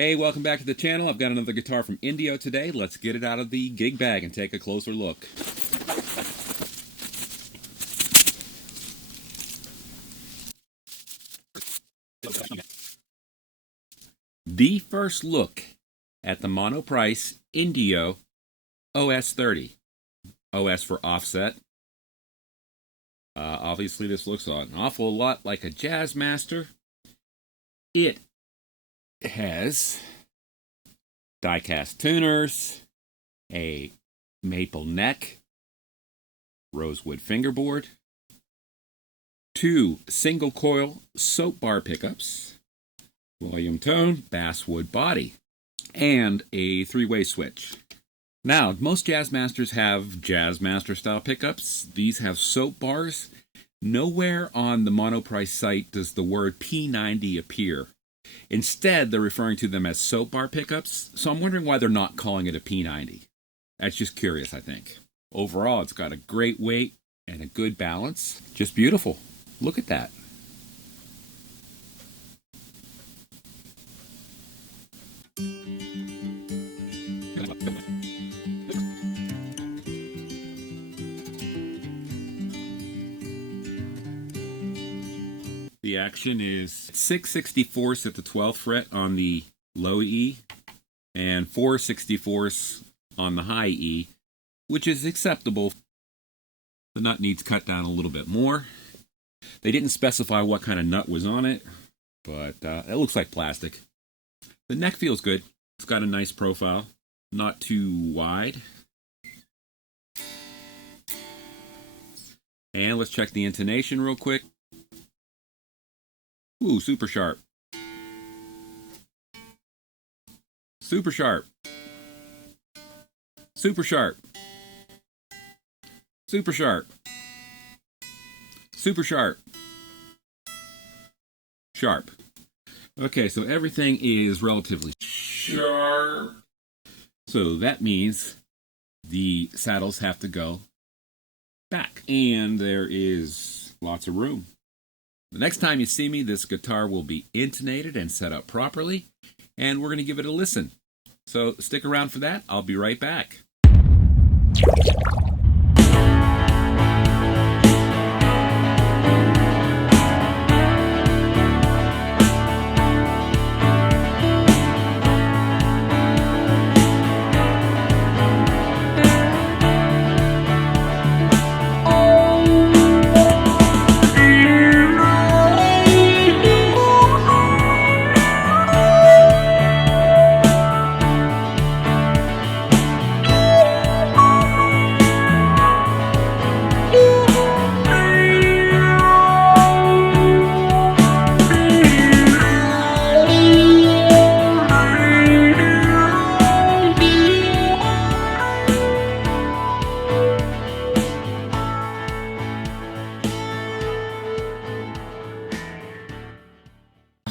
Hey, welcome back to the channel. I've got another guitar from Indio today. Let's get it out of the gig bag and take a closer look. The first look at the Monoprice Indio OS30. OS for offset. Obviously this looks an awful lot like a Jazzmaster. It has die-cast tuners, a maple neck, rosewood fingerboard, two single-coil soap bar pickups, volume tone, basswood body, and a three-way switch. Now, most Jazzmasters have Jazzmaster-style pickups. These have soap bars. Nowhere on the Monoprice site does the word P90 appear. Instead, they're referring to them as soap bar pickups, so I'm wondering why they're not calling it a P90. That's just curious, I think. Overall, it's got a great weight and a good balance. Just beautiful. Look at that. The action is 6/64 at the 12th fret on the low E and 4/64 on the high E, which is acceptable. The nut needs cut down a little bit more. They didn't specify what kind of nut was on it, but it looks like plastic. The neck feels good. It's got a nice profile, not too wide. And let's check the intonation real quick. Ooh, super sharp. Super sharp. Super sharp. Super sharp. Super sharp. Sharp. Okay, so everything is relatively sharp. So that means the saddles have to go back. And there is lots of room. The next time you see me, this guitar will be intonated and set up properly, and we're going to give it a listen. So stick around for that. I'll be right back.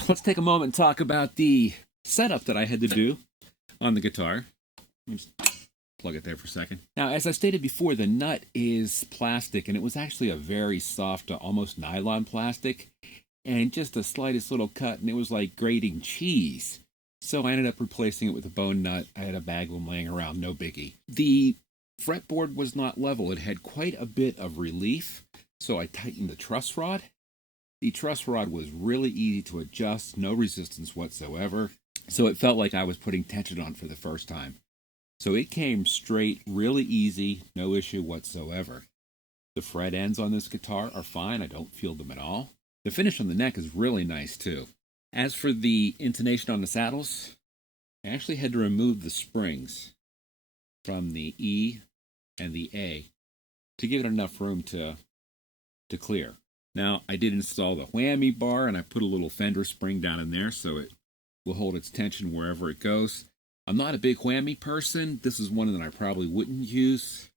Let's take a moment and talk about the setup that I had to do on the guitar. Let me just plug it there for a second. Now, as I stated before, the nut is plastic, and it was actually a very soft, almost nylon plastic, and just the slightest little cut, and it was like grating cheese. So I ended up replacing it with a bone nut. I had a bag of them laying around, no biggie. The fretboard was not level. It had quite a bit of relief, so I tightened the truss rod. The truss rod was really easy to adjust, no resistance whatsoever, so it felt like I was putting tension on for the first time. So it came straight, really easy, no issue whatsoever. The fret ends on this guitar are fine, I don't feel them at all. The finish on the neck is really nice too. As for the intonation on the saddles, I actually had to remove the springs from the E and the A to give it enough room to clear. Now, I did install the whammy bar, and I put a little fender spring down in there so it will hold its tension wherever it goes. I'm not a big whammy person. This is one that I probably wouldn't use.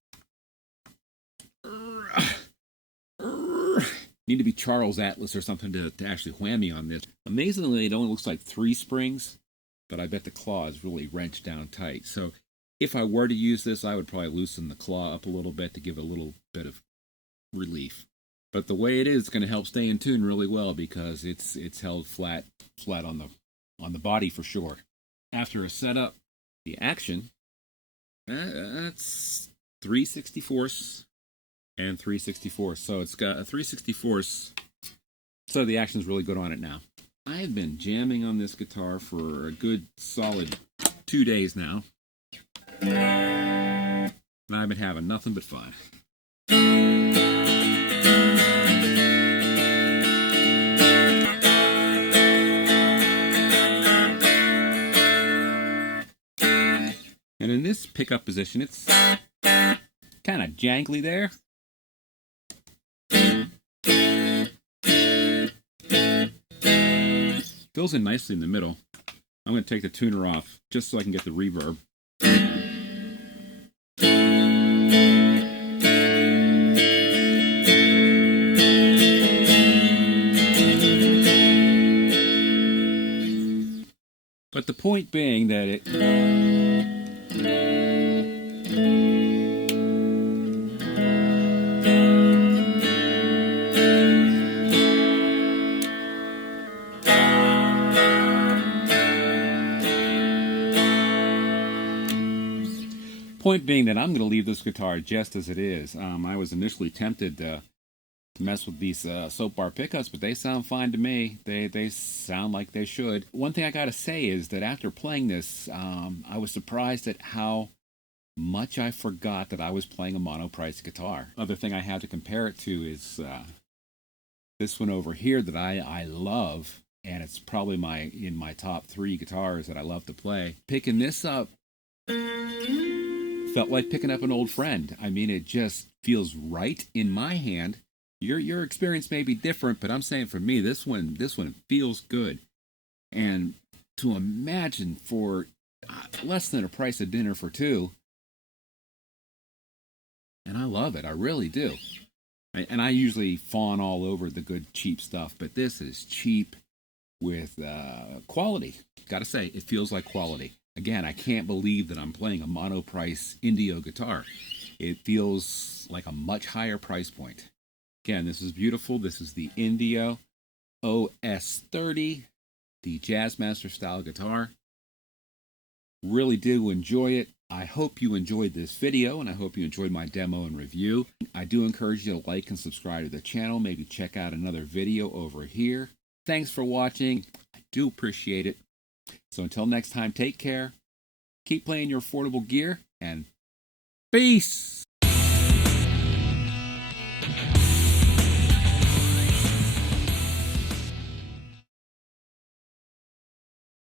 Need to be Charles Atlas or something to actually whammy on this. Amazingly, it only looks like 3 springs, but I bet the claw is really wrenched down tight. So if I were to use this, I would probably loosen the claw up a little bit to give it a little bit of relief. But the way it is going to help stay in tune really well because it's held flat on the body for sure. after a setup, the action, that's 3/64 and 3/64. So it's got a 3/64. So the action's really good on it now. I've been jamming on this guitar for a good solid 2 days now. And I've been having nothing but fun. And in this pickup position, it's kind of jangly there. Fills in nicely in the middle. I'm going to take the tuner off just so I can get the reverb. But the point being that it point being that I'm going to leave this guitar just as it is. I was initially tempted to mess with these soap bar pickups, but they sound fine to me. They sound like they should. One thing I got to say is that after playing this, I was surprised at how much I forgot that I was playing a Monoprice guitar. Other thing I have to compare it to is this one over here that I love, and it's probably in my top 3 guitars that I love to play. Picking this up felt like picking up an old friend. I mean, it just feels right in my hand. Your experience may be different, but I'm saying for me, this one feels good. And to imagine for less than a price of dinner for 2, and I love it. I really do. And I usually fawn all over the good cheap stuff, but this is cheap with quality. Gotta say, it feels like quality. Again, I can't believe that I'm playing a Monoprice Indio guitar. It feels like a much higher price point. Again, this is beautiful. This is the Indio OS30, the Jazzmaster style guitar. Really do enjoy it. I hope you enjoyed this video, and I hope you enjoyed my demo and review. I do encourage you to like and subscribe to the channel. Maybe check out another video over here. Thanks for watching. I do appreciate it. So until next time, take care, keep playing your affordable gear, and peace!